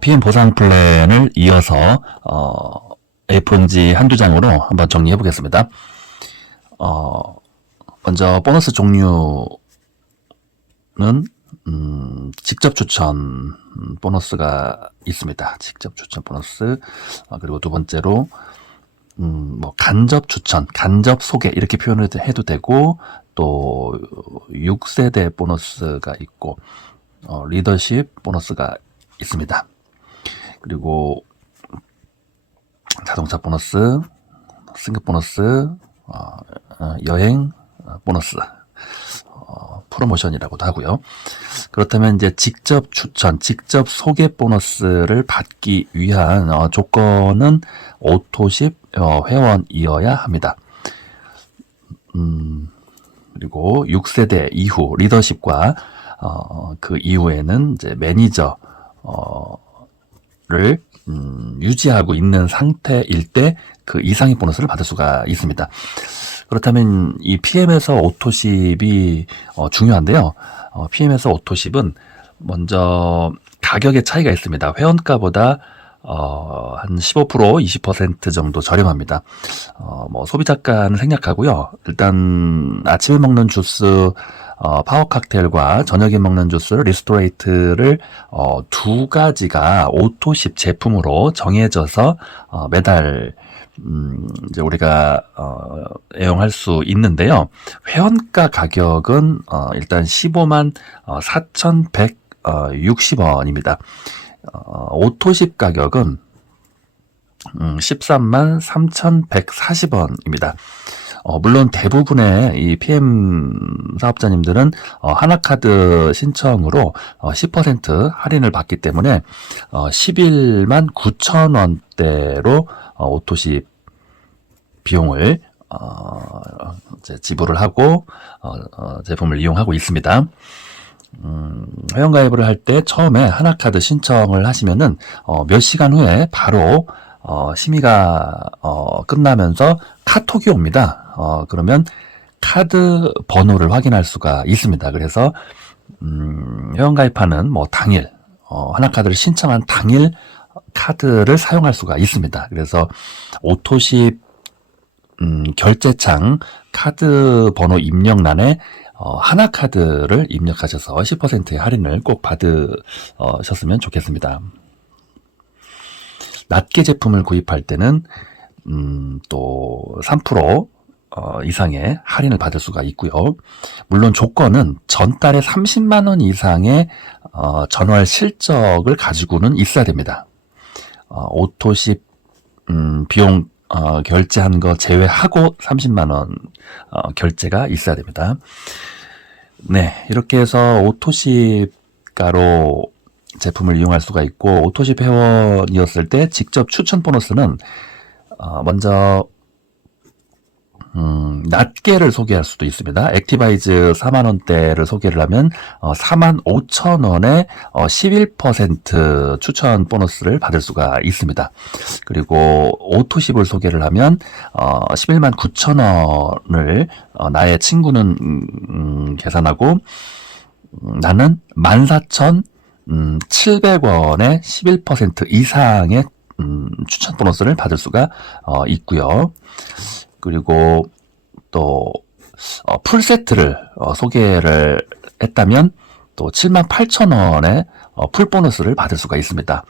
PM 보상 플랜을 이어서 A4용지 한두 장으로 한번 정리해 보겠습니다. 먼저 보너스 종류는 직접 추천 보너스가 있습니다. 직접 추천 보너스. 그리고 두 번째로 뭐 간접 추천, 간접 소개 이렇게 표현을 해도 되고, 또 6세대 보너스가 있고 리더십 보너스가 있습니다. 그리고 자동차 보너스, 승급 보너스, 여행 보너스, 프로모션이라고도 하고요. 그렇다면 이제 직접 추천, 직접 소개 보너스를 받기 위한 조건은 오토십 회원이어야 합니다. 그리고 6세대 이후 리더십과 그 이후에는 이제 매니저를 유지하고 있는 상태일 때 그 이상의 보너스를 받을 수가 있습니다. 그렇다면 이 PM에서 오토십이 중요한데요. PM에서 오토십은 먼저 가격의 차이가 있습니다. 회원가보다 한 15%, 20% 정도 저렴합니다. 뭐 소비자가는 생략하고요. 일단 아침에 먹는 주스 파워 칵테일과 저녁에 먹는 주스 리스토레이트를 두 가지가 오토십 제품으로 정해져서 매달 이제 우리가 애용할 수 있는데요. 회원가 가격은 일단 15만 4,160원입니다. 오토십 가격은 13만 3,140원입니다. 물론 대부분의 이 PM 사업자님들은 하나카드 신청으로 10% 할인을 받기 때문에 11만 9천원대로 오토십 비용을 이제 지불을 하고 제품을 이용하고 있습니다. 회원가입을 할 때 처음에 하나카드 신청을 하시면은 몇 시간 후에 바로 심의가 끝나면서 카톡이 옵니다. 그러면 카드 번호를 확인할 수가 있습니다. 그래서 회원가입하는 뭐 당일 하나카드를 신청한 당일 카드를 사용할 수가 있습니다. 그래서 오토십 결제창 카드 번호 입력란에 하나카드를 입력하셔서 10%의 할인을 꼭 받으셨으면 좋겠습니다. 낱개 제품을 구입할 때는 또 3% 이상의 할인을 받을 수가 있고요. 물론 조건은 전달에 30만 원 이상의 전월 실적을 가지고는 있어야 됩니다. 오토십 비용 결제한 거 제외하고 30만 원 결제가 있어야 됩니다. 네, 이렇게 해서 오토십가로 제품을 이용할 수가 있고, 오토십 회원이었을 때 직접 추천 보너스는 먼저 낱개를 소개할 수도 있습니다. 액티바이즈 4만원대를 소개를 하면 45,000원에 11% 추천 보너스를 받을 수가 있습니다. 그리고 오토십을 소개를 하면 11만 9천원을 나의 친구는 계산하고 나는 14,700원에 11% 이상의 추천 보너스를 받을 수가 있고요. 그리고 또 풀세트를 소개를 했다면 또 78,000원의 풀 보너스를 받을 수가 있습니다.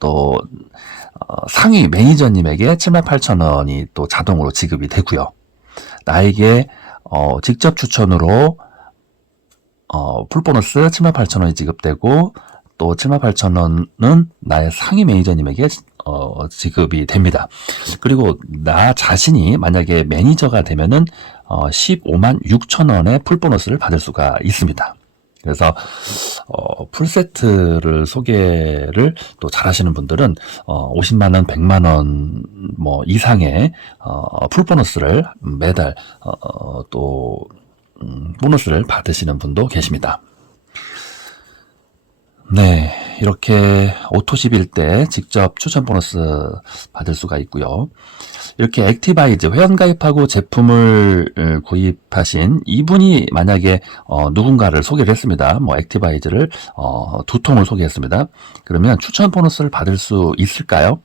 또 상위 매니저님에게 78,000원이 또 자동으로 지급이 되고요. 나에게 직접 추천으로 풀 보너스 78,000원이 지급되고 또 78,000원은 나의 상위 매니저님에게 지급이 됩니다. 그리고 나 자신이 만약에 매니저가 되면은 15만 6천원의 풀 보너스를 받을 수가 있습니다. 그래서 풀세트를 소개를 또 잘하시는 분들은 50만 원, 100만 원 뭐 이상의 풀 보너스를 매달 또 보너스를 받으시는 분도 계십니다. 네, 이렇게 오토십일 때 직접 추천 보너스 받을 수가 있고요. 이렇게 액티바이즈 회원가입하고 제품을 구입하신 이분이 만약에 누군가를 소개를 했습니다. 뭐 액티바이즈를 2통을 소개했습니다. 그러면 추천 보너스를 받을 수 있을까요?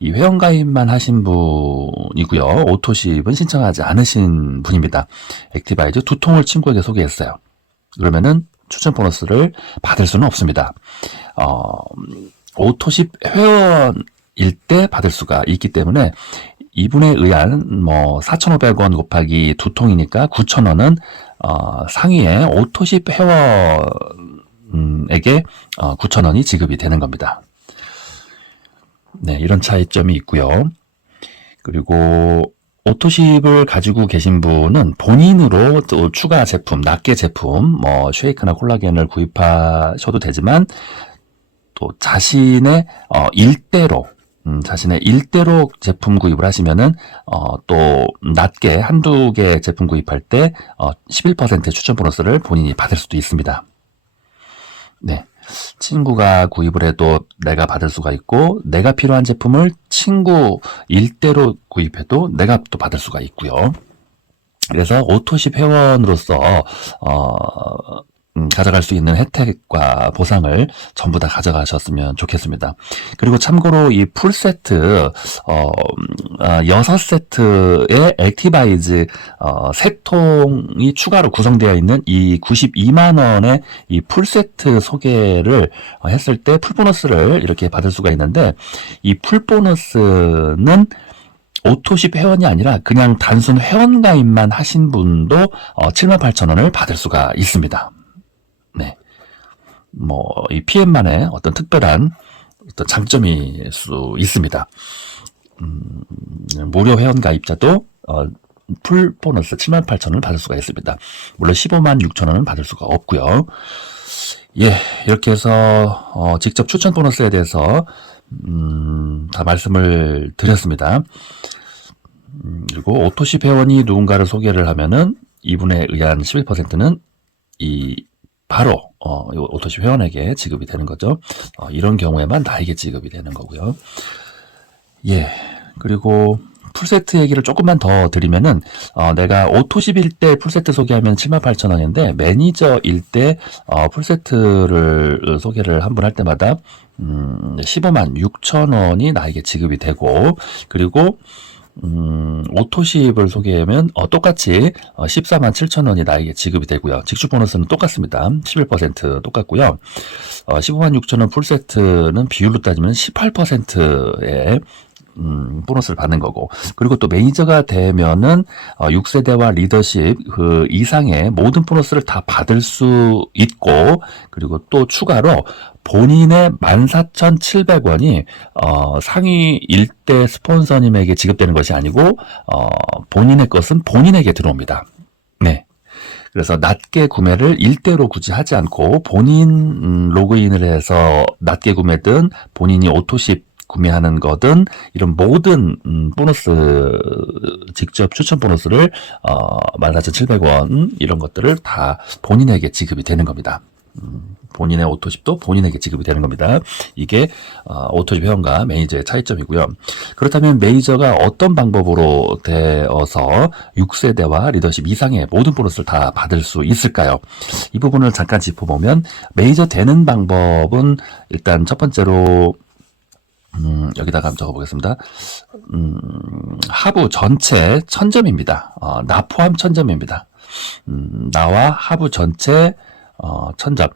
이 회원가입만 하신 분이고요. 오토십은 신청하지 않으신 분입니다. 액티바이즈 2통을 친구에게 소개했어요. 그러면은 추천 보너스를 받을 수는 없습니다. 오토십 회원일 때 받을 수가 있기 때문에 이분에 의한 4,500원 곱하기 2통이니까 9,000원은 상위에 오토십 회원에게 9,000원이 지급이 되는 겁니다. 네, 이런 차이점이 있고요. 그리고 오토십을 가지고 계신 분은 본인으로 또 추가 제품, 낱개 제품, 쉐이크나 콜라겐을 구입하셔도 되지만 또 자신의 일대로 제품 구입을 하시면은 또 낱개 한두 개 제품 구입할 때 11% 추천 보너스를 본인이 받을 수도 있습니다. 네. 친구가 구입을 해도 내가 받을 수가 있고, 내가 필요한 제품을 친구 일대로 구입해도 내가 또 받을 수가 있고요. 그래서 오토십 회원으로서 가져갈 수 있는 혜택과 보상을 전부 다 가져가셨으면 좋겠습니다. 그리고 참고로 이 풀세트 6세트의 액티바이즈 3통이 추가로 구성되어 있는 이 92만원의 이 풀세트 소개를 했을 때 풀보너스를 이렇게 받을 수가 있는데, 이 풀보너스는 오토십 회원이 아니라 그냥 단순 회원가입만 하신 분도 78,000원을 받을 수가 있습니다. 네. 이 PM만의 어떤 특별한 어떤 장점일 수 있습니다. 무료 회원 가입자도 풀 보너스 78,000원을 받을 수가 있습니다. 물론 156,000원은 받을 수가 없고요. 예, 이렇게 해서 직접 추천 보너스에 대해서 다 말씀을 드렸습니다. 그리고 오토십 회원이 누군가를 소개를 하면은 이분에 의한 11%는 바로 오토십 회원에게 지급이 되는 거죠. 이런 경우에만 나에게 지급이 되는 거고요. 예, 그리고 풀세트 얘기를 조금만 더 드리면은 내가 오토십일 때 풀세트 소개하면 78,000원인데 매니저일 때 풀세트를 소개를 한 번 할 때마다 156,000원이 나에게 지급이 되고, 그리고 오토십을 소개하면 똑같이 147,000원이 나에게 지급이 되고요. 직주 보너스는 똑같습니다. 11% 똑같고요. 156,000원 풀세트는 비율로 따지면 18%의 보너스를 받는 거고, 그리고 또 매니저가 되면은 6세대와 리더십 그 이상의 모든 보너스를 다 받을 수 있고, 그리고 또 추가로 본인의 14,700원이 상위 1대 스폰서님에게 지급되는 것이 아니고 본인의 것은 본인에게 들어옵니다. 네. 그래서 낱개 구매를 1대로 굳이 하지 않고 본인 로그인을 해서 낱개 구매든 본인이 오토십 구매하는 거든 이런 모든 보너스, 직접 추천 보너스를 14,700원 이런 것들을 다 본인에게 지급이 되는 겁니다. 본인의 오토십도 본인에게 지급이 되는 겁니다. 이게 오토십 회원과 매니저의 차이점이고요. 그렇다면 매니저가 어떤 방법으로 되어서 6세대와 리더십 이상의 모든 보너스를 다 받을 수 있을까요? 이 부분을 잠깐 짚어보면, 매니저 되는 방법은 일단 첫 번째로 여기다가 한번 적어보겠습니다. 하부 전체 1000점입니다. 나 포함 1000점입니다. 나와 하부 전체 1000점.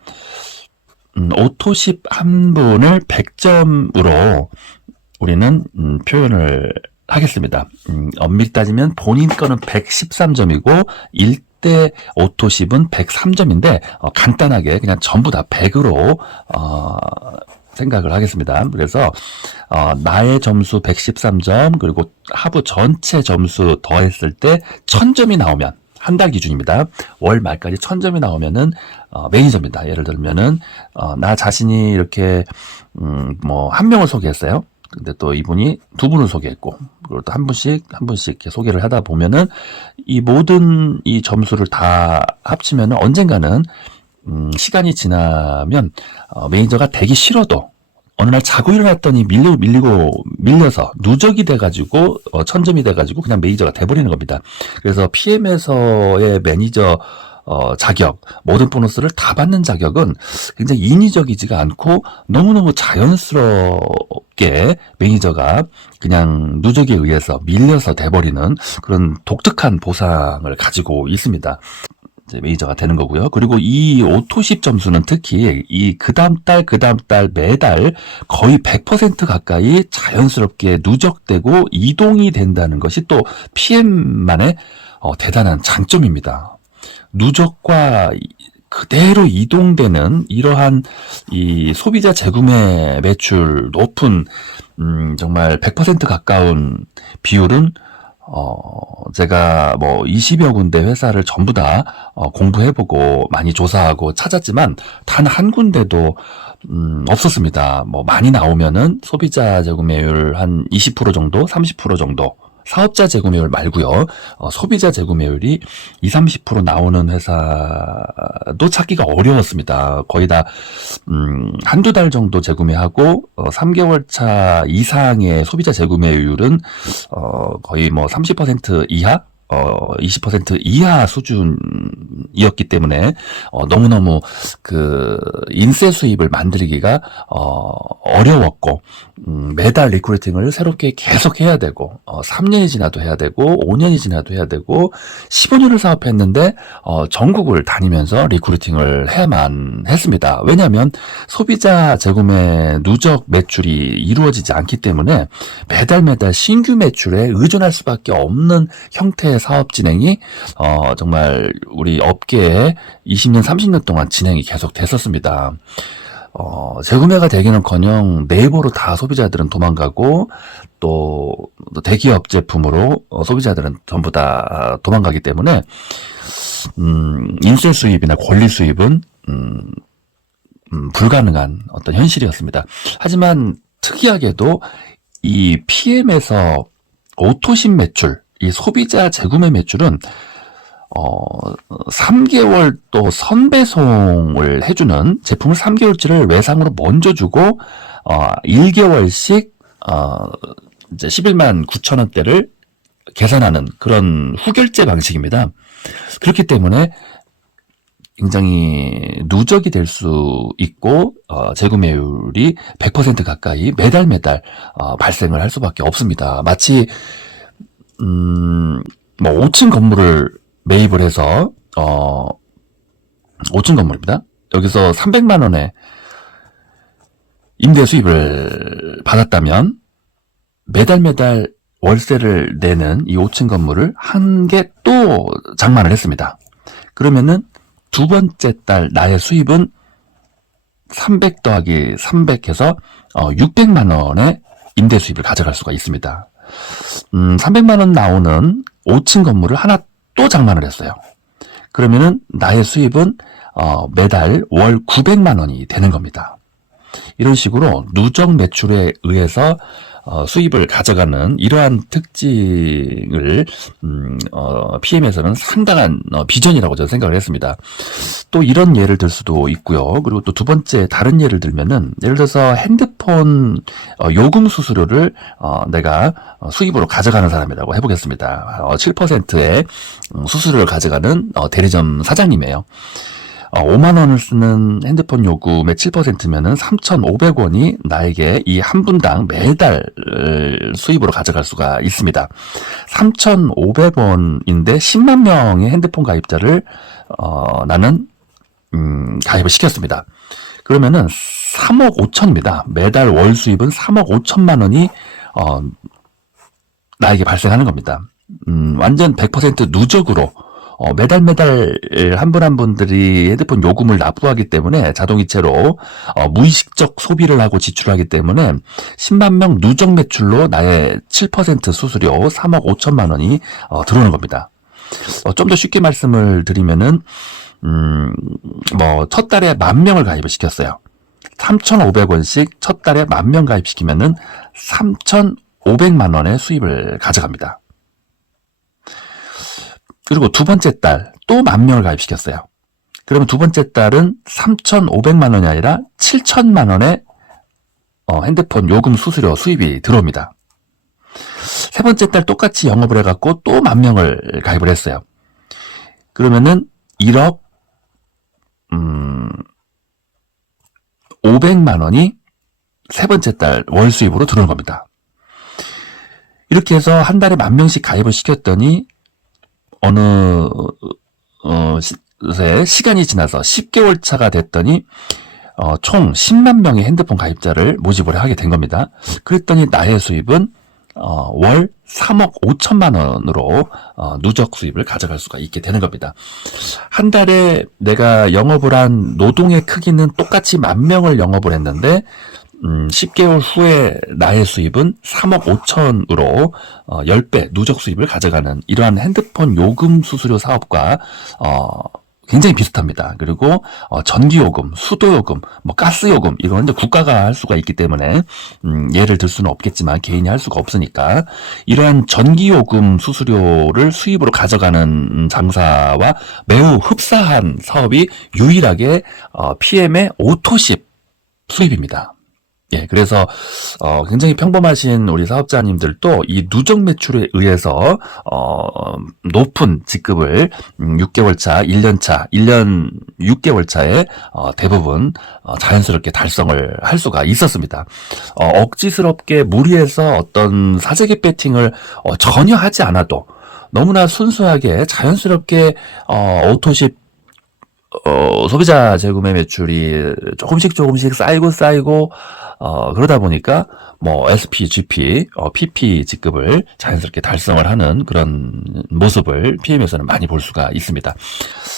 오토십 한 분을 100점으로 우리는 표현을 하겠습니다. 엄밀히 따지면 본인 거는 113점이고 1대 오토십은 103점인데 간단하게 그냥 전부 다 100으로 생각을 하겠습니다. 그래서 나의 점수 113점, 그리고 하부 전체 점수 더했을 때 1000점이 나오면, 한 달 기준입니다. 월 말까지 1000점이 나오면은 매니저입니다. 예를 들면은 나 자신이 이렇게 한 명을 소개했어요. 근데 또 이분이 두 분을 소개했고, 그리고 또 한 분씩 이렇게 소개를 하다 보면은 이 모든 이 점수를 다 합치면은 언젠가는 시간이 지나면 매니저가 되기 싫어도 어느 날 자고 일어났더니 밀려서 누적이 돼가지고 천점이 돼가지고 그냥 매니저가 돼버리는 겁니다. 그래서 PM에서의 매니저 자격, 모든 보너스를 다 받는 자격은 굉장히 인위적이지가 않고 너무너무 자연스럽게 매니저가 그냥 누적에 의해서 밀려서 돼버리는 그런 독특한 보상을 가지고 있습니다. 이제 매니저가 되는 거고요. 그리고 이 오토십 점수는 특히 이 그 다음 달 매달 거의 100% 가까이 자연스럽게 누적되고 이동이 된다는 것이 또 PM만의 대단한 장점입니다. 누적과 그대로 이동되는 이러한 이 소비자 재구매 매출 높은 정말 100% 가까운 비율은 제가 뭐 20여 군데 회사를 전부 다 공부해보고 많이 조사하고 찾았지만 단 한 군데도 없었습니다. 뭐 많이 나오면은 소비자 재구매율 한 20% 정도, 30% 정도, 사업자 재구매율 말고요. 소비자 재구매율이 20, 30% 나오는 회사도 찾기가 어려웠습니다. 거의 다 한두 달 정도 재구매하고 3개월 차 이상의 소비자 재구매율은 거의 뭐 30% 이하, 20% 이하 수준이었기 때문에 너무너무 그 인세 수입을 만들기가 어려웠고 매달 리크루팅을 새롭게 계속 해야 되고 3년이 지나도 해야 되고 5년이 지나도 해야 되고 15년을 사업했는데 전국을 다니면서 리크루팅을 해야만 했습니다. 왜냐하면 소비자 재구매 누적 매출이 이루어지지 않기 때문에 매달 신규 매출에 의존할 수밖에 없는 형태의 사업 진행이 정말 우리 업계에 20년, 30년 동안 진행이 계속 됐었습니다. 재구매가 되기는커녕 네이버로 다 소비자들은 도망가고 또 대기업 제품으로 소비자들은 전부 다 도망가기 때문에 인세 수입이나 권리 수입은 불가능한 어떤 현실이었습니다. 하지만 특이하게도 이 PM에서 오토십 매출, 이 소비자 재구매 매출은 3개월 또 선배송을 해주는 제품을 3개월치를 외상으로 먼저 주고 1개월씩 이제 11만 9천 원대를 계산하는 그런 후결제 방식입니다. 그렇기 때문에 굉장히 누적이 될 수 있고 재구매율이 100% 가까이 매달 발생을 할 수밖에 없습니다. 마치 뭐 5층 건물을 매입을 해서 5층 건물입니다. 여기서 300만 원의 임대 수입을 받았다면 매달 월세를 내는 이 5층 건물을 한 개 또 장만을 했습니다. 그러면은 두 번째 달 나의 수입은 300 더하기 300 해서 600만 원의 임대 수입을 가져갈 수가 있습니다. 300만 원 나오는 5층 건물을 하나 또 장만을 했어요. 그러면은 나의 수입은 매달 월 900만 원이 되는 겁니다. 이런 식으로 누적 매출에 의해서 수입을 가져가는 이러한 특징을 PM에서는 상당한 비전이라고 저는 생각을 했습니다. 또 이런 예를 들 수도 있고요. 그리고 또 두 번째 다른 예를 들면은 예를 들어서 핸드폰 요금 수수료를 내가 수입으로 가져가는 사람이라고 해보겠습니다. 7%의 수수료를 가져가는 대리점 사장님이에요. 5만 원을 쓰는 핸드폰 요금의 7%면은 3,500원이 나에게 이 한 분당 매달 수입으로 가져갈 수가 있습니다. 3,500원인데 10만 명의 핸드폰 가입자를 나는 가입을 시켰습니다. 그러면은 3억 5천입니다. 매달 월 수입은 3억 5천만 원이 나에게 발생하는 겁니다. 완전 100% 누적으로 매달 한 분 한 분들이 핸드폰 요금을 납부하기 때문에 자동이체로 무의식적 소비를 하고 지출하기 때문에 10만 명 누적 매출로 나의 7% 수수료 3억 5천만 원이 들어오는 겁니다. 좀 더 쉽게 말씀을 드리면은 뭐 첫 달에 10,000명을 가입을 시켰어요. 3,500원씩 첫 달에 10,000명 가입시키면은 3,500만 원의 수입을 가져갑니다. 그리고 두 번째 달 또 10,000명을 가입시켰어요. 그러면 두 번째 달은 3,500만 원이 아니라 7천만 원의 핸드폰 요금 수수료 수입이 들어옵니다. 세 번째 달 똑같이 영업을 해갖고 또 10,000명을 가입을 했어요. 그러면은 1억 500만 원이 세 번째 달 월 수입으로 들어오는 겁니다. 이렇게 해서 한 달에 10,000명씩 가입을 시켰더니 어느 시간이 지나서 10개월 차가 됐더니 총 10만 명의 핸드폰 가입자를 모집을 하게 된 겁니다. 그랬더니 나의 수입은 월 3억 5천만 원으로 누적 수입을 가져갈 수가 있게 되는 겁니다. 한 달에 내가 영업을 한 노동의 크기는 똑같이 10,000명을 영업을 했는데 10개월 후에 나의 수입은 3억 5천으로 10배 누적 수입을 가져가는 이러한 핸드폰 요금 수수료 사업과 굉장히 비슷합니다. 그리고 전기요금, 수도요금, 가스요금 이건 이제 국가가 할 수가 있기 때문에 예를 들 수는 없겠지만 개인이 할 수가 없으니까 이러한 전기요금 수수료를 수입으로 가져가는 장사와 매우 흡사한 사업이 유일하게 PM의 오토십 수입입니다. 예, 그래서 굉장히 평범하신 우리 사업자님들도 이 누적 매출에 의해서 높은 직급을 6개월 차, 1년 차, 1년 6개월 차에 대부분 자연스럽게 달성을 할 수가 있었습니다. 억지스럽게 무리해서 어떤 사재기 배팅을 전혀 하지 않아도 너무나 순수하게 자연스럽게 오토십 소비자 재구매 매출이 조금씩 쌓이고 그러다 보니까 SP, GP, PP 직급을 자연스럽게 달성을 하는 그런 모습을 PM에서는 많이 볼 수가 있습니다.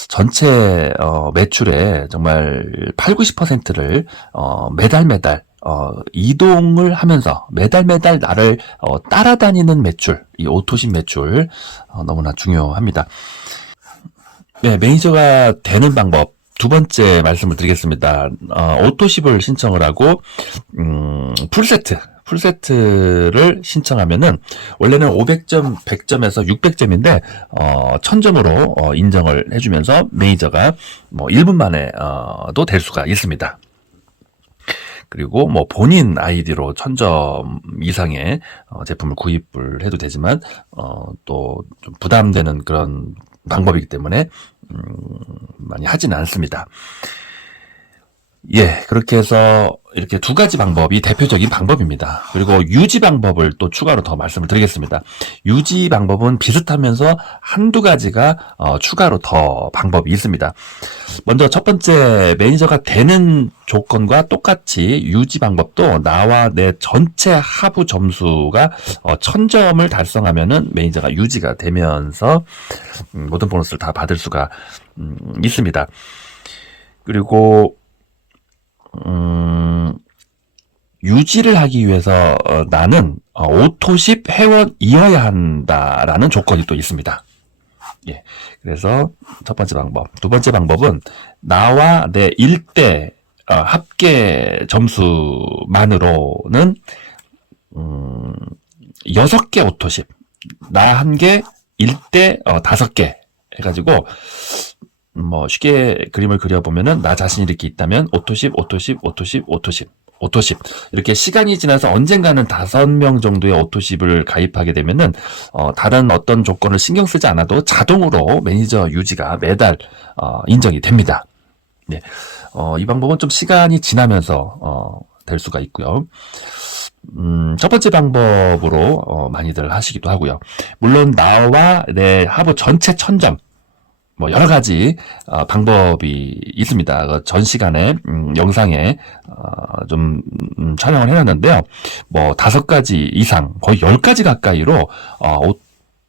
전체 매출의 정말 8, 90%를 매달 이동을 하면서 매달 나를 따라다니는 매출, 이 오토십 매출 너무나 중요합니다. 네, 매니저가 되는 방법 두 번째 말씀을 드리겠습니다. 오토십을 신청을 하고 풀세트를 신청하면은 원래는 500점, 100점에서 600점인데 1000점으로 인정을 해주면서 매니저가 1분 만에도 될 수가 있습니다. 그리고 본인 아이디로 1000점 이상의 제품을 구입을 해도 되지만 또 좀 부담되는 그런 방법이기 때문에 많이 하지는 않습니다. 예, 그렇게 해서 이렇게 두 가지 방법이 대표적인 방법입니다. 그리고 유지 방법을 또 추가로 더 말씀을 드리겠습니다. 유지 방법은 비슷하면서 한두 가지가 추가로 더 방법이 있습니다. 먼저 첫 번째 매니저가 되는 조건과 똑같이 유지 방법도 나와 내 전체 하부 점수가 1000점을 달성하면은 매니저가 유지가 되면서 모든 보너스를 다 받을 수가 있습니다. 그리고 유지를 하기 위해서 나는 오토십 회원이어야 한다라는 조건이 또 있습니다. 예. 그래서 첫 번째 방법. 두 번째 방법은 나와 내 1대 합계 점수만으로는 6개 오토십, 나 1개, 1대 5개 해가지고 쉽게 그림을 그려보면은 나 자신이 이렇게 있다면 오토십 이렇게 시간이 지나서 언젠가는 5명 정도의 오토십을 가입하게 되면은 다른 어떤 조건을 신경 쓰지 않아도 자동으로 매니저 유지가 매달 인정이 됩니다. 네. 이 방법은 좀 시간이 지나면서 될 수가 있고요. 첫 번째 방법으로 많이들 하시기도 하고요. 물론 나와 내 하부 전체 1000점 여러 가지 방법이 있습니다. 전 시간에 영상에 좀 촬영을 해놨는데요. 5가지 이상 거의 10가지 가까이로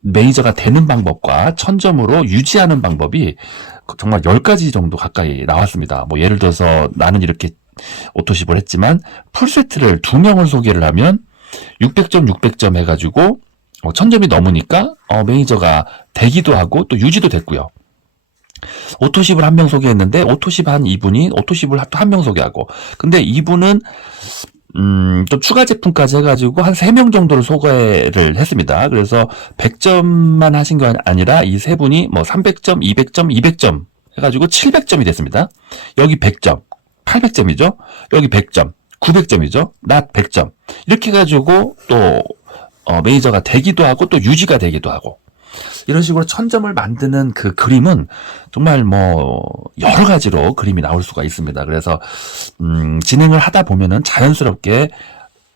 매니저가 되는 방법과 1000점으로 유지하는 방법이 정말 10가지 정도 가까이 나왔습니다. 예를 들어서 나는 이렇게 오토십을 했지만 풀세트를 2명을 소개를 하면 600점 해가지고 1000점이 넘으니까 매니저가 되기도 하고 또 유지도 됐고요. 오토십을 1명 소개했는데 오토십 한 이분이 오토십을 또 1명 소개하고, 근데 이분은 좀 추가 제품까지 해가지고 한 3명 정도를 소개를 했습니다. 그래서 100점만 하신 게 아니라 이 세 분이 300점, 200점, 200점 해가지고 700점이 됐습니다. 여기 100점, 800점이죠. 여기 100점, 900점이죠. 나 100점. 이렇게 해가지고 또 매니저가 되기도 하고 또 유지가 되기도 하고, 이런 식으로 1000점을 만드는 그 그림은 정말 뭐 여러 가지로 그림이 나올 수가 있습니다. 그래서 진행을 하다 보면은 자연스럽게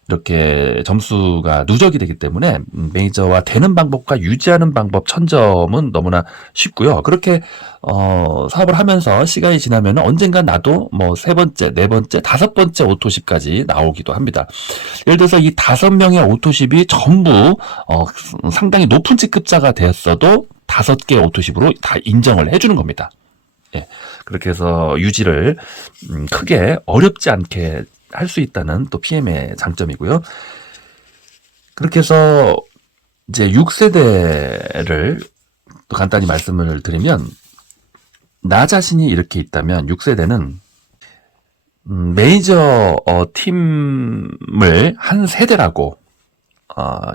이렇게 점수가 누적이 되기 때문에 매니저와 되는 방법과 유지하는 방법 1000점은 너무나 쉽고요. 그렇게 사업을 하면서 시간이 지나면 언젠가 나도 뭐 3번째, 4번째, 5번째 오토십까지 나오기도 합니다. 예를 들어서 이 5명의 오토십이 전부 상당히 높은 직급자가 되었어도 5개 오토십으로 다 인정을 해주는 겁니다. 예, 그렇게 해서 유지를 크게 어렵지 않게 할 수 있다는 또 PM의 장점이고요. 그렇게 해서 이제 6세대를 또 간단히 말씀을 드리면, 나 자신이 이렇게 있다면 6세대는 매니저 팀을 한 세대라고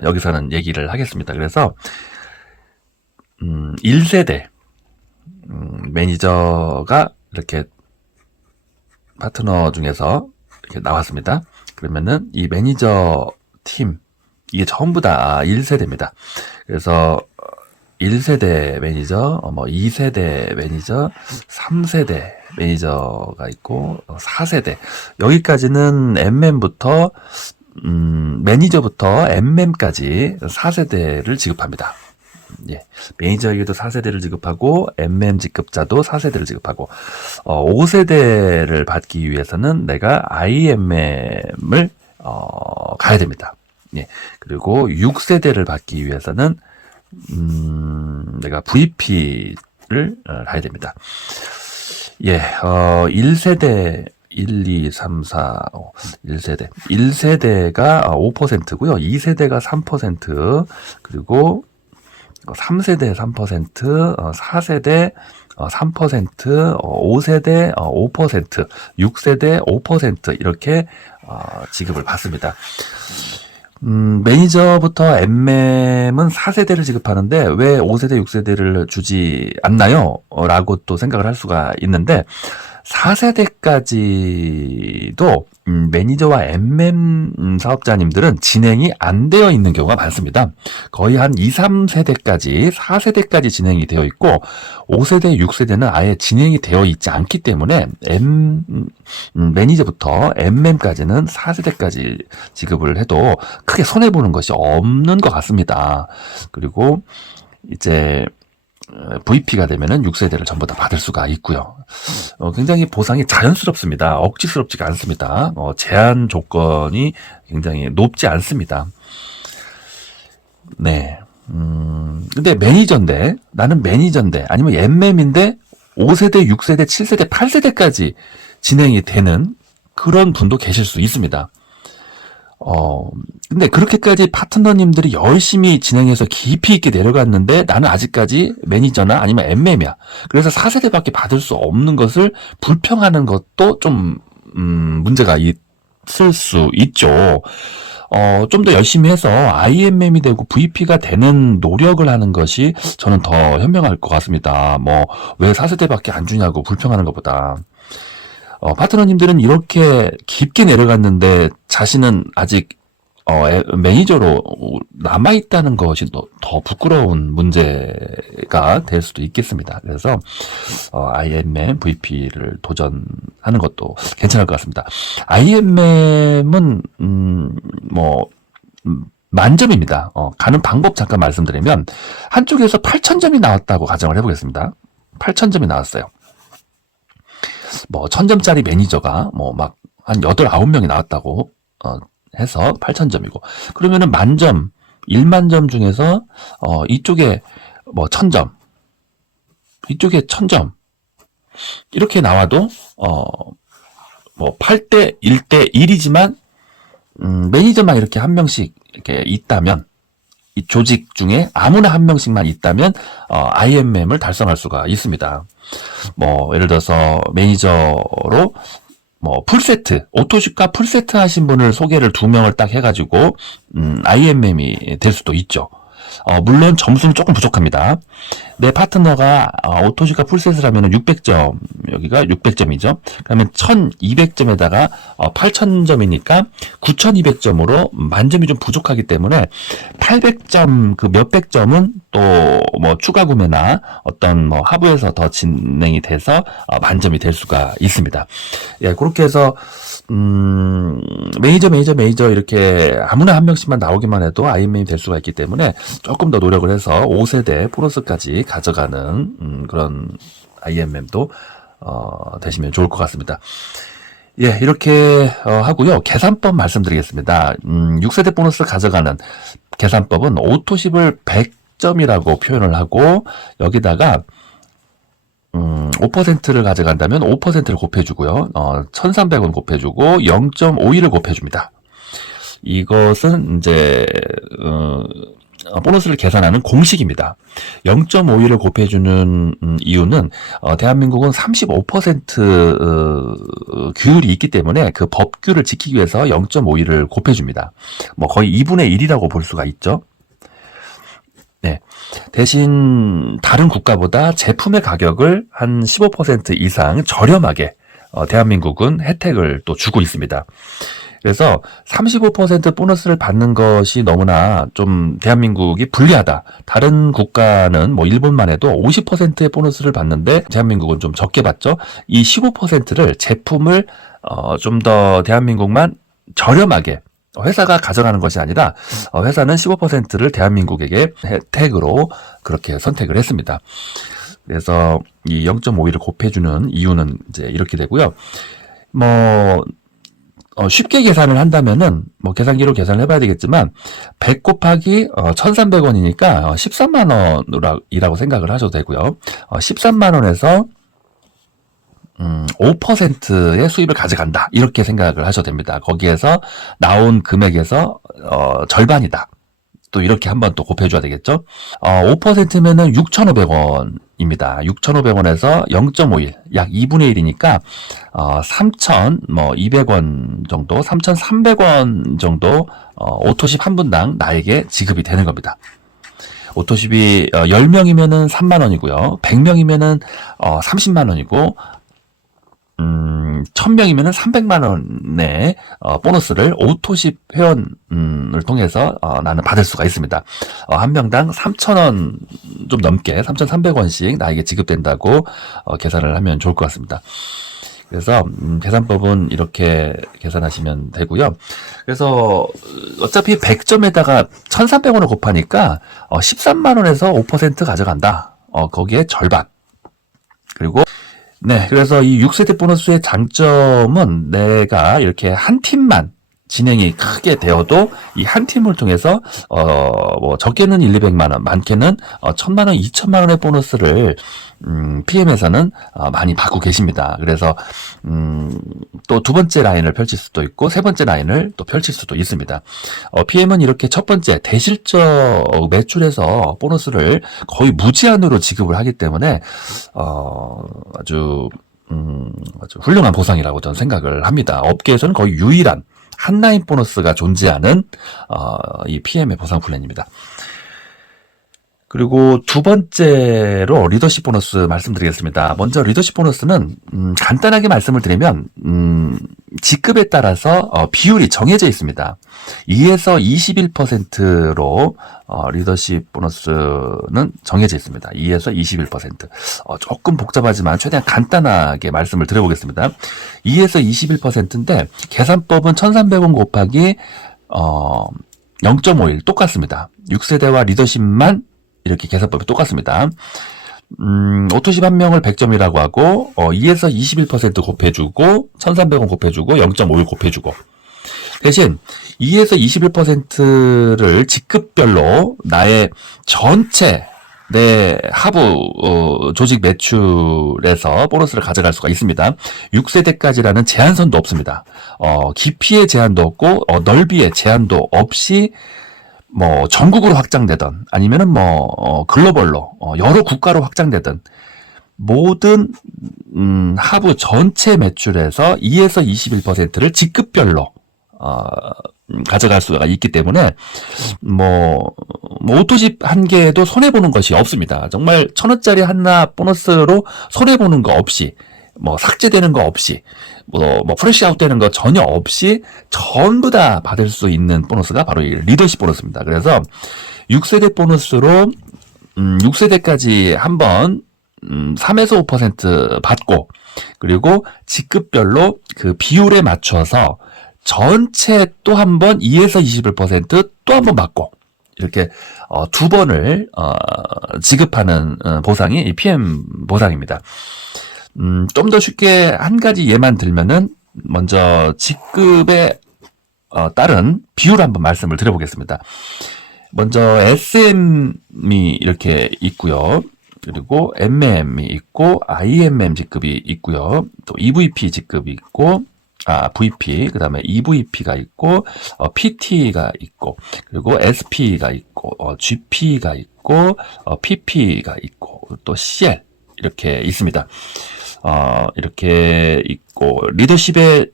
여기서는 얘기를 하겠습니다. 그래서 1세대 매니저가 이렇게 파트너 중에서 이렇게 나왔습니다. 그러면은 이 매니저 팀, 이게 전부 다 1세대입니다. 그래서 1세대 매니저, 2세대 매니저, 3세대 매니저가 있고 4세대, 여기까지는 MM부터 매니저부터 MM까지 4세대를 지급합니다. 예, 매니저에게도 4세대를 지급하고 MM 직급자도 4세대를 지급하고 5세대를 받기 위해서는 내가 IMM을 가야 됩니다. 예, 그리고 6세대를 받기 위해서는 내가 VP를 가야 됩니다. 예, 1세대 1, 2, 3, 4, 1세대. 1세대가 5%고요. 2세대가 3%, 그리고 3세대 3%, 4세대 3%, 5세대 5%, 6세대 5% 이렇게 지급을 받습니다. 매니저부터 MM은 4세대를 지급하는데 왜 5세대, 6세대를 주지 않나요? 라고 또 생각을 할 수가 있는데, 4세대까지도 매니저와 MM 사업자님들은 진행이 안 되어 있는 경우가 많습니다. 거의 한 2, 3세대까지, 4세대까지 진행이 되어 있고 5세대, 6세대는 아예 진행이 되어 있지 않기 때문에 매니저부터 MM까지는 4세대까지 지급을 해도 크게 손해보는 것이 없는 것 같습니다. 그리고 이제 VP가 되면은 6세대를 전부 다 받을 수가 있고요. 굉장히 보상이 자연스럽습니다. 억지스럽지가 않습니다. 제한 조건이 굉장히 높지 않습니다. 네. 근데 매니저인데, 나는 매니저인데, 아니면 MM인데, 5세대, 6세대, 7세대, 8세대까지 진행이 되는 그런 분도 계실 수 있습니다. 근데 그렇게까지 파트너님들이 열심히 진행해서 깊이 있게 내려갔는데 나는 아직까지 매니저나 아니면 MM이야. 그래서 4세대밖에 받을 수 없는 것을 불평하는 것도 좀, 문제가 있을 수 있죠. 좀 더 열심히 해서 IMM이 되고 VP가 되는 노력을 하는 것이 저는 더 현명할 것 같습니다. 왜 4세대밖에 안 주냐고 불평하는 것보다. 파트너님들은 이렇게 깊게 내려갔는데 자신은 아직 매니저로 남아있다는 것이 더 부끄러운 문제가 될 수도 있겠습니다. 그래서 IMM, VP를 도전하는 것도 괜찮을 것 같습니다. IMM은 만점입니다. 가는 방법 잠깐 말씀드리면, 한쪽에서 8,000점이 나왔다고 가정을 해보겠습니다. 8,000점이 나왔어요. 1000점짜리 매니저가 한 8, 9명이 나왔다고 해서 8,000점이고, 그러면은 만점, 1만점 중에서 이쪽에 1,000점, 이쪽에 1,000점 이렇게 나와도 8대 1대 1이지만 매니저만 이렇게 한 명씩 이렇게 있다면, 이 조직 중에 아무나 한 명씩만 있다면 IMM을 달성할 수가 있습니다. 예를 들어서 매니저로 풀세트, 오토쉽과 풀세트 하신 분을 소개를 2명을 딱 해가지고 IMM이 될 수도 있죠. 물론 점수는 조금 부족합니다. 내 파트너가 오토시가 풀셋을 하면 600점, 여기가 600점이죠. 그러면 1200점에다가 8000점이니까 9200점으로 만점이 좀 부족하기 때문에 800점, 그 몇백 점은 또 뭐 추가 구매나 어떤 뭐 하부에서 더 진행이 돼서 만점이 될 수가 있습니다. 예, 그렇게 해서 메이저 이렇게 아무나 한 명씩만 나오기만 해도 아이엠이 될 수가 있기 때문에 조금 더 노력을 해서 5세대 보너스까지 가져가는 그런 IMM도 되시면 좋을 것 같습니다. 예, 이렇게 하고요. 계산법 말씀드리겠습니다. 6세대 보너스 가져가는 계산법은 오토십을 100점이라고 표현을 하고 여기다가 5%를 가져간다면 5%를 곱해주고요. 1,300원 곱해주고 0.51을 곱해줍니다. 이것은 이제 보너스를 계산하는 공식입니다. 0.51을 곱해주는 이유는 대한민국은 35% 규율이 있기 때문에 그 법규를 지키기 위해서 0.51을 곱해줍니다. 뭐 거의 2분의 1이라고 볼 수가 있죠. 네. 대신 다른 국가보다 제품의 가격을 한 15% 이상 저렴하게 대한민국은 혜택을 또 주고 있습니다. 그래서 35% 보너스를 받는 것이 너무나 좀 대한민국이 불리하다. 다른 국가는 뭐 일본만 해도 50%의 보너스를 받는데 대한민국은 좀 적게 받죠. 이 15%를 제품을 좀 더 대한민국만 저렴하게 회사가 가져가는 것이 아니라 회사는 15%를 대한민국에게 혜택으로 그렇게 선택을 했습니다. 그래서 이 0.51을 곱해주는 이유는 이제 이렇게 되고요. 뭐 쉽게 계산을 한다면은 뭐 계산기로 계산을 해봐야 되겠지만 100 곱하기 1,300원이니까 13만 원이라고 생각을 하셔도 되고요. 13만 원에서 5%의 수입을 가져간다. 이렇게 생각을 하셔도 됩니다. 거기에서 나온 금액에서 절반이다. 또 이렇게 한번 또 곱해줘야 되겠죠. 5%면은 6,500원입니다. 6,500원에서 0.51, 약 2분의 1이니까 3,200원 정도, 3,300원 정도 오토십 한 분당 나에게 지급이 되는 겁니다. 오토십이 10명이면은 3만 원이고요. 100명이면은 30만 원이고 1000명이면 300만 원의 보너스를 오토십 회원을 통해서 나는 받을 수가 있습니다. 한 명당 3,000원 좀 넘게 3,300원씩 나에게 지급된다고 계산을 하면 좋을 것 같습니다. 그래서 계산법은 이렇게 계산하시면 되고요. 그래서 어차피 100점에다가 1,300원을 곱하니까 13만 원에서 5% 가져간다. 거기에 절반. 그리고 네, 그래서 이 6세대 보너스의 장점은 내가 이렇게 한 팀만 진행이 크게 되어도 이 한 팀을 통해서 뭐 적게는 1,200만 원, 많게는 1,000만 원, 2,000만 원의 보너스를 PM에서는 많이 받고 계십니다. 그래서 또 두 번째 라인을 펼칠 수도 있고 세 번째 라인을 또 펼칠 수도 있습니다. PM은 이렇게 첫 번째 대실적 매출에서 보너스를 거의 무제한으로 지급을 하기 때문에 아주 훌륭한 보상이라고 저는 생각을 합니다. 업계에서는 거의 유일한 한라인 보너스가 존재하는 이 PM의 보상 플랜입니다. 그리고 두 번째로 리더십 보너스 말씀드리겠습니다. 먼저 리더십 보너스는 간단하게 말씀을 드리면 직급에 따라서 비율이 정해져 있습니다. 2에서 21%로 리더십 보너스는 정해져 있습니다. 2에서 21%. 조금 복잡하지만 최대한 간단하게 말씀을 드려보겠습니다. 2에서 21%인데 계산법은 1,300원 곱하기 0.51 똑같습니다. 6세대와 리더십만 이렇게 계산법이 똑같습니다. 오토십 한 명을 100점이라고 하고 2에서 21% 곱해주고 1,300원 곱해주고 0.51 곱해주고 대신 2에서 21%를 직급별로 나의 전체 내 하부 조직 매출에서 보너스를 가져갈 수가 있습니다. 6세대까지라는 제한선도 없습니다. 깊이의 제한도 없고 넓이의 제한도 없이 뭐 전국으로 확장되든 아니면은 뭐 글로벌로 여러 국가로 확장되든 모든 하부 전체 매출에서 2에서 21%를 직급별로 가져갈 수가 있기 때문에 오토집 한 개도 손해보는 것이 없습니다. 정말 1,000원짜리 하나 보너스로 손해보는 거 없이 삭제되는 거 없이 프레시아웃 되는 거 전혀 없이 전부 다 받을 수 있는 보너스가 바로 이 리더십 보너스입니다. 그래서 6세대 보너스로 6세대까지 한번 3에서 5% 받고, 그리고 직급별로 그 비율에 맞춰서 전체 또 한 번 2에서 21% 또 한 번 받고, 이렇게 두 번을 지급하는 보상이 이 PM 보상입니다. 좀 더 쉽게 한 가지 예만 들면은 먼저 직급에 따른 비율 한번 말씀을 드려보겠습니다. 먼저 SM이 이렇게 있고요. 그리고 MM이 있고 IMM 직급이 있고요. 또 EVP 직급이 있고 VP, 그 다음에 EVP가 있고, PT가 있고, 그리고 SP가 있고, GP가 있고, PP가 있고, 또 CL, 이렇게 있습니다. 이렇게 있고, 리더십의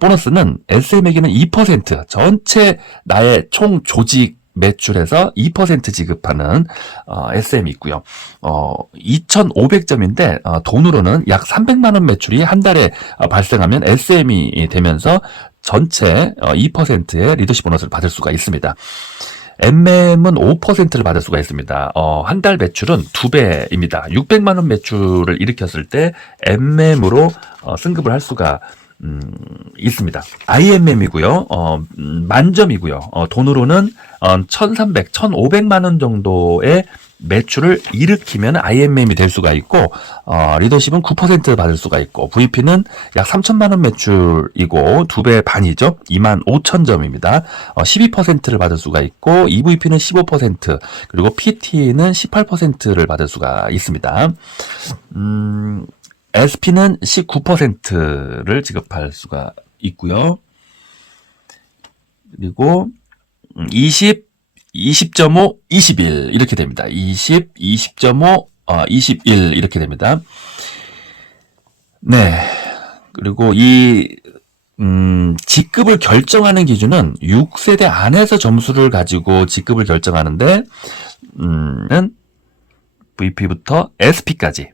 보너스는 SM에게는 2%, 전체 나의 총 조직 매출에서 2% 지급하는 SM이 있고요. 2,500점인데 돈으로는 약 300만 원 매출이 한 달에 발생하면 SM이 되면서 전체 2%의 리더십 보너스를 받을 수가 있습니다. MM은 5%를 받을 수가 있습니다. 한 달 매출은 2배입니다. 600만 원 매출을 일으켰을 때 MM으로 승급을 할 수가 있습니다. IMM이고요. 만점이고요. 돈으로는 1,300, 1,500만 원 정도의 매출을 일으키면 IMM이 될 수가 있고, 리더십은 9% 받을 수가 있고, VP는 약 3천만 원 매출이고 2배 반이죠. 25,000점입니다. 12%를 받을 수가 있고, EVP는 15%, 그리고 PT는 18%를 받을 수가 있습니다. SP는 19%를 지급할 수가 있고요. 그리고 20, 20.5, 21 이렇게 됩니다. 20, 20.5, 21 이렇게 됩니다. 네. 그리고 이 직급을 결정하는 기준은 6세대 안에서 점수를 가지고 직급을 결정하는데 VP부터 SP까지,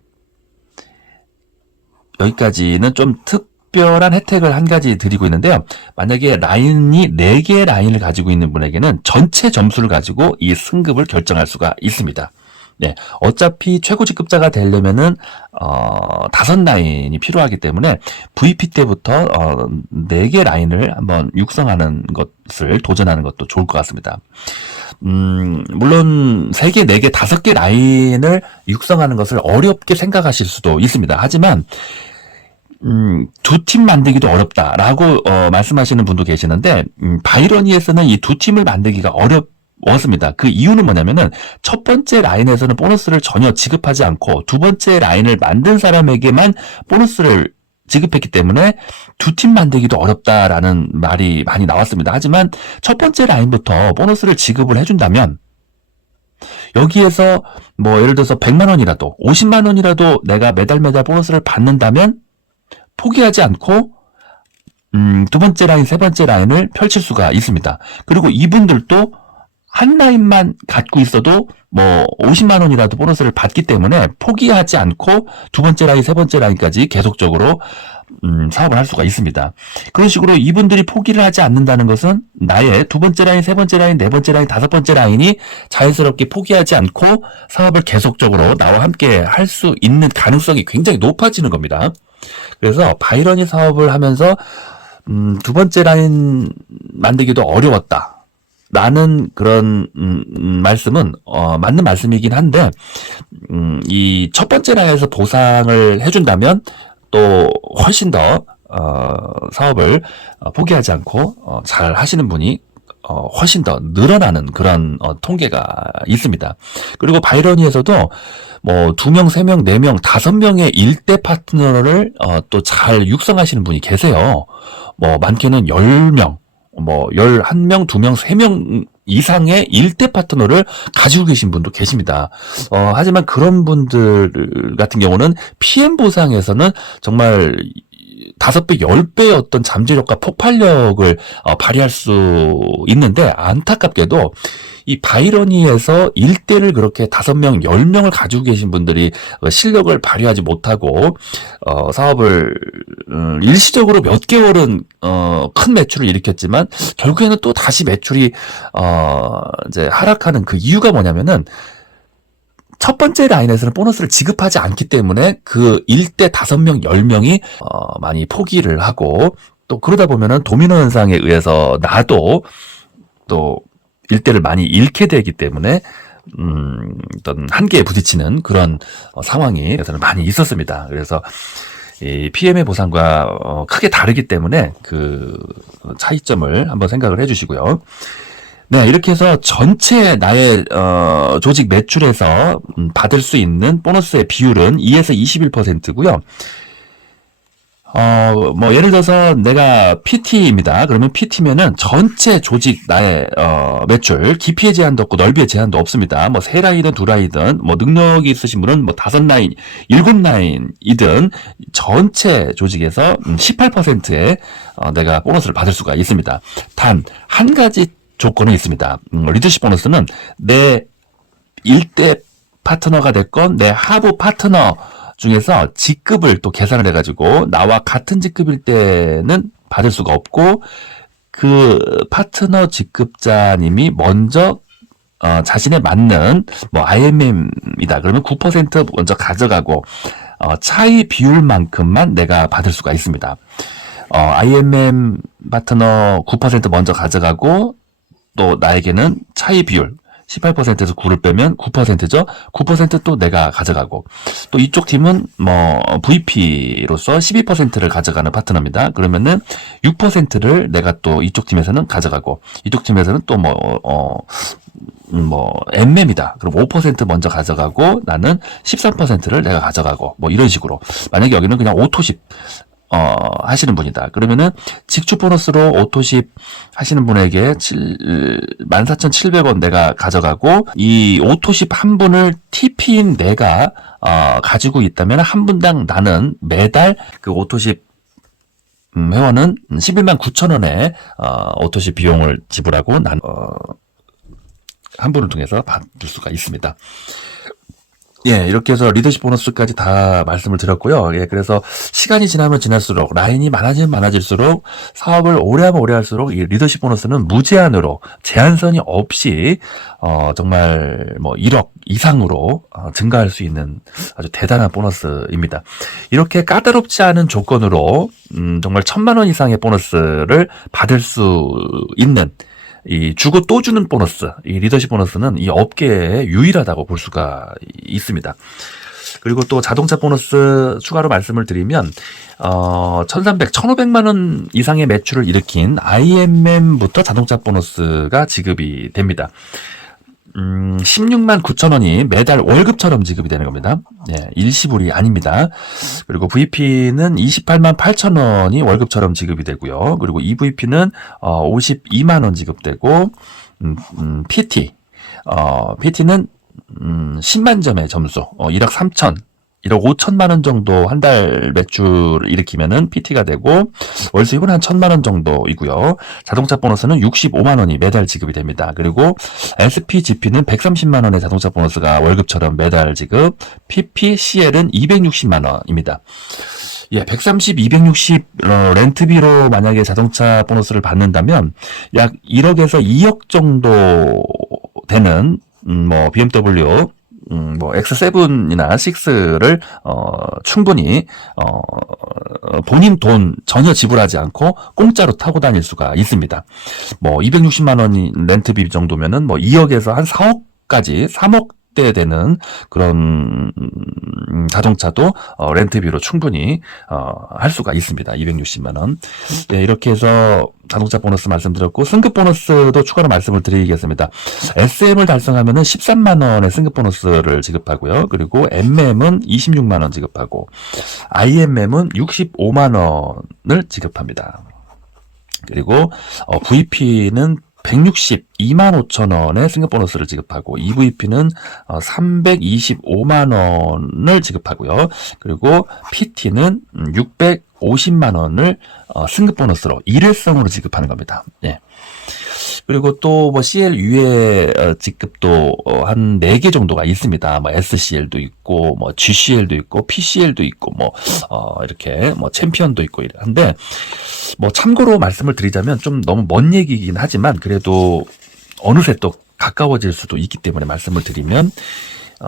여기까지는 좀 특별한 혜택을 한 가지 드리고 있는데요. 만약에 라인이 4개의 라인을 가지고 있는 분에게는 전체 점수를 가지고 이 승급을 결정할 수가 있습니다. 네, 어차피 최고 직급자가 되려면은 5라인이 필요하기 때문에 VP 때부터 4개 라인을 한번 육성하는 것을 도전하는 것도 좋을 것 같습니다. 물론 3개, 4개, 5개 라인을 육성하는 것을 어렵게 생각하실 수도 있습니다. 하지만 두 팀 만들기도 어렵다라고 말씀하시는 분도 계시는데, 바이러니에서는 이 두 팀을 만들기가 어렵습니다. 그 이유는 뭐냐면은 첫 번째 라인에서는 보너스를 전혀 지급하지 않고 두 번째 라인을 만든 사람에게만 보너스를 지급했기 때문에 두 팀 만들기도 어렵다라는 말이 많이 나왔습니다. 하지만 첫 번째 라인부터 보너스를 지급을 해준다면, 여기에서 예를 들어서 100만 원이라도 50만 원이라도 내가 매달 보너스를 받는다면 포기하지 않고 두 번째 라인, 세 번째 라인을 펼칠 수가 있습니다. 그리고 이분들도 한 라인만 갖고 있어도 50만 원이라도 보너스를 받기 때문에 포기하지 않고 두 번째 라인, 세 번째 라인까지 계속적으로 사업을 할 수가 있습니다. 그런 식으로 이분들이 포기를 하지 않는다는 것은 나의 두 번째 라인, 세 번째 라인, 네 번째 라인, 다섯 번째 라인이 자연스럽게 포기하지 않고 사업을 계속적으로 나와 함께 할 수 있는 가능성이 굉장히 높아지는 겁니다. 그래서 바이러니 사업을 하면서 두 번째 라인 만들기도 어려웠다 라는 그런 말씀은 맞는 말씀이긴 한데, 이 첫 번째 라인에서 보상을 해준다면 또 훨씬 더 사업을 포기하지 않고 잘 하시는 분이 훨씬 더 늘어나는 그런 통계가 있습니다. 그리고 바이러니에서도 2명, 3명, 4명, 5명의 일대 파트너를 또 잘 육성하시는 분이 계세요. 많게는 10명, 11명, 2명, 3명 이상의 일대 파트너를 가지고 계신 분도 계십니다. 하지만 그런 분들 같은 경우는 PM 보상에서는 정말 5배, 10배의 어떤 잠재력과 폭발력을 발휘할 수 있는데, 안타깝게도 이 바이러니에서 일대를 그렇게 5명, 10명을 가지고 계신 분들이 실력을 발휘하지 못하고 사업을 일시적으로 몇 개월은 큰 매출을 일으켰지만 결국에는 또 다시 매출이 이제 하락하는 그 이유가 뭐냐면은, 첫 번째 라인에서는 보너스를 지급하지 않기 때문에 그 1대 5명, 10명이 많이 포기를 하고, 또 그러다 보면은 도미노 현상에 의해서 나도 또 1대를 많이 잃게 되기 때문에 어떤 한계에 부딪히는 그런 상황이 저는 많이 있었습니다. 그래서 이 PM의 보상과 크게 다르기 때문에 그 차이점을 한번 생각을 해주시고요. 네, 이렇게 해서 전체 나의 조직 매출에서 받을 수 있는 보너스의 비율은 2에서 21%고요. 뭐 예를 들어서 내가 PT입니다. 그러면 PT면은 전체 조직 나의 매출, 깊이의 제한도 없고 넓이의 제한도 없습니다. 뭐 3라인이든 2라인이든 뭐 능력이 있으신 분은 뭐 5라인, 7라인이든 전체 조직에서 18%의 내가 보너스를 받을 수가 있습니다. 단 한 가지 조건이 있습니다. 리더십 보너스는 내 일대 파트너가 됐건 내 하부 파트너 중에서 직급을 또 계산을 해가지고 나와 같은 직급일 때는 받을 수가 없고, 그 파트너 직급자님이 먼저 자신에 맞는 뭐 IMM이다 그러면 9% 먼저 가져가고 차이 비율만큼만 내가 받을 수가 있습니다. IMM 파트너 9% 먼저 가져가고, 또 나에게는 차이 비율 18%에서 9를 빼면 9%죠. 9% 또 내가 가져가고, 또 이쪽 팀은 뭐 VP로서 12%를 가져가는 파트너입니다. 그러면은 6%를 내가 또 이쪽 팀에서는 가져가고, 이쪽 팀에서는 또 MM이다. 그럼 5% 먼저 가져가고 나는 13%를 내가 가져가고, 뭐 이런 식으로. 만약에 여기는 그냥 오토십 하시는 분이다. 그러면은 직주 보너스로 오토십 하시는 분에게 14,700원 내가 가져가고, 이 오토십 한 분을 TP인 내가 가지고 있다면 한 분당 나는 매달 그 오토십 회원은 11만 9천원의 오토십 비용을 지불하고 난 한 분을 통해서 받을 수가 있습니다. 예, 이렇게 해서 리더십 보너스까지 다 말씀을 드렸고요. 예, 그래서 시간이 지나면 지날수록, 라인이 많아지면 많아질수록, 사업을 오래 하면 오래 할수록 이 리더십 보너스는 무제한으로, 제한선이 없이 정말 뭐 1억 이상으로 증가할 수 있는 아주 대단한 보너스입니다. 이렇게 까다롭지 않은 조건으로 정말 1,000만 원 이상의 보너스를 받을 수 있는, 이 주고 또 주는 보너스, 이 리더십 보너스는 이 업계에 유일하다고 볼 수가 있습니다. 그리고 또 자동차 보너스 추가로 말씀을 드리면 1,300, 1,500만 원 이상의 매출을 일으킨 IMM부터 자동차 보너스가 지급이 됩니다. 16만 9천원이 매달 월급처럼 지급이 되는 겁니다. 예, 일시불이 아닙니다. 그리고 VP는 28만 8천원이 월급처럼 지급이 되고요. 그리고 EVP는 52만원 지급되고, PT는 10만 점의 점수, 1억 3천, 1억 5천만 원 정도 한 달 매출을 일으키면은 PT가 되고, 월 수입은 한 1,000만 원 정도이고요. 자동차 보너스는 65만 원이 매달 지급이 됩니다. 그리고 SPGP는 130만 원의 자동차 보너스가 월급처럼 매달 지급, PPCL은 260만 원입니다. 예, 130, 260 렌트비로 만약에 자동차 보너스를 받는다면 약 1억에서 2억 정도 되는 뭐 BMW 뭐 X7이나 6를 충분히 본인 돈 전혀 지불하지 않고 공짜로 타고 다닐 수가 있습니다. 뭐 260만 원 렌트비 정도면은 뭐 2억에서 한 4억까지 3억대 되는 그런 자동차도 렌트비로 충분히 할 수가 있습니다. 260만 원. 네, 이렇게 해서 자동차 보너스 말씀드렸고, 승급 보너스도 추가로 말씀을 드리겠습니다. SM을 달성하면은 13만 원의 승급 보너스를 지급하고요. 그리고 MM은 26만 원 지급하고, IMM은 65만 원을 지급합니다. 그리고 VP는 162만 5천 원의 승급 보너스를 지급하고, EVP는 325만 원을 지급하고요. 그리고 PT는 50만 원을 승급 보너스로 일회성으로 지급하는 겁니다. 예. 그리고 또 뭐 CL 유예 지급도 한 4개 정도가 있습니다. 뭐 SCL도 있고 뭐 GCL도 있고 PCL도 있고 뭐 이렇게 뭐 챔피언도 있고 한데, 뭐 참고로 말씀을 드리자면 좀 너무 먼 얘기이긴 하지만 그래도 어느새 또 가까워질 수도 있기 때문에 말씀을 드리면,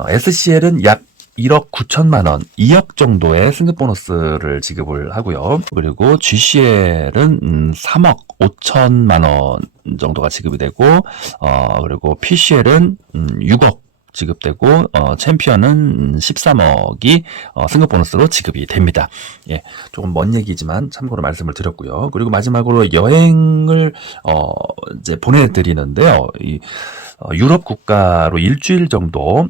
SCL은 약 1억 9천만 원, 2억 정도의 승급 보너스를 지급을 하고요. 그리고 GCL은 3억 5천만 원 정도가 지급이 되고, 그리고 PCL은 6억 지급되고, 챔피언은 13억이 승급 보너스로 지급이 됩니다. 예, 조금 먼 얘기지만 참고로 말씀을 드렸고요. 그리고 마지막으로 여행을 이제 보내드리는데요. 유럽 국가로 일주일 정도,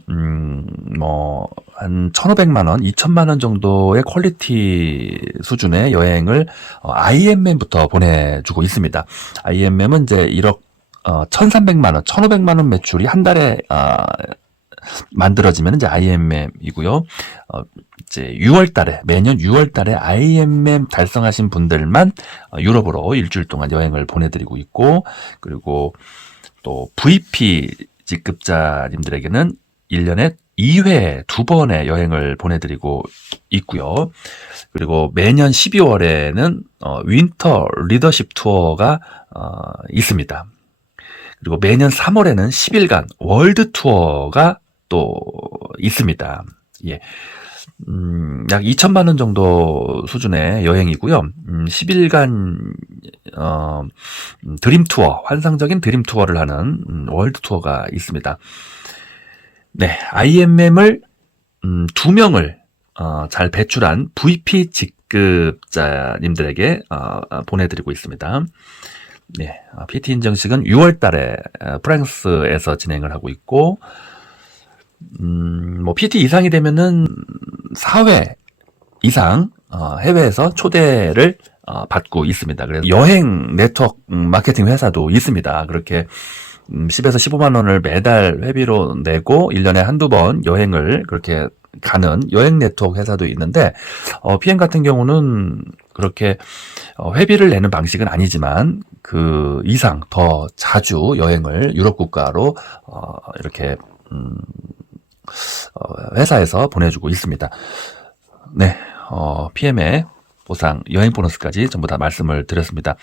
뭐, 한 1,500만 원, 2,000만 원 정도의 퀄리티 수준의 여행을 IMM부터 보내주고 있습니다. IMM은 이제 1억 1,300만 원, 1,500만 원 매출이 한 달에 만들어지면 이제 IMM이고요. 이제 6월 달에, 매년 6월 달에 IMM 달성하신 분들만 유럽으로 일주일 동안 여행을 보내드리고 있고, 그리고 또 VP 직급자님들에게는 1년에 2회 2번의 여행을 보내드리고 있고요. 그리고 매년 12월에는 윈터 리더십 투어가 있습니다. 그리고 매년 3월에는 10일간 월드 투어가 또 있습니다. 예. 약 2천만 원 정도 수준의 여행이고요. 10일간 드림 투어, 환상적인 드림 투어를 하는 월드 투어가 있습니다. 네, IMM을 2명을 잘 배출한 VP 직급자님들에게 보내드리고 있습니다. 네, PT 인정식은 6월 달에 프랑스에서 진행을 하고 있고, 뭐 PT 이상이 되면은 4회 이상 해외에서 초대를 받고 있습니다. 그래서 여행 네트워크 마케팅 회사도 있습니다. 그렇게 10에서 15만 원을 매달 회비로 내고 1년에 한두 번 여행을 그렇게 가는 여행 네트워크 회사도 있는데, PM 같은 경우는 그렇게 회비를 내는 방식은 아니지만 그 이상 더 자주 여행을 유럽 국가로 이렇게 회사에서 보내주고 있습니다. 네, PM의 보상, 여행 보너스까지 전부 다 말씀을 드렸습니다.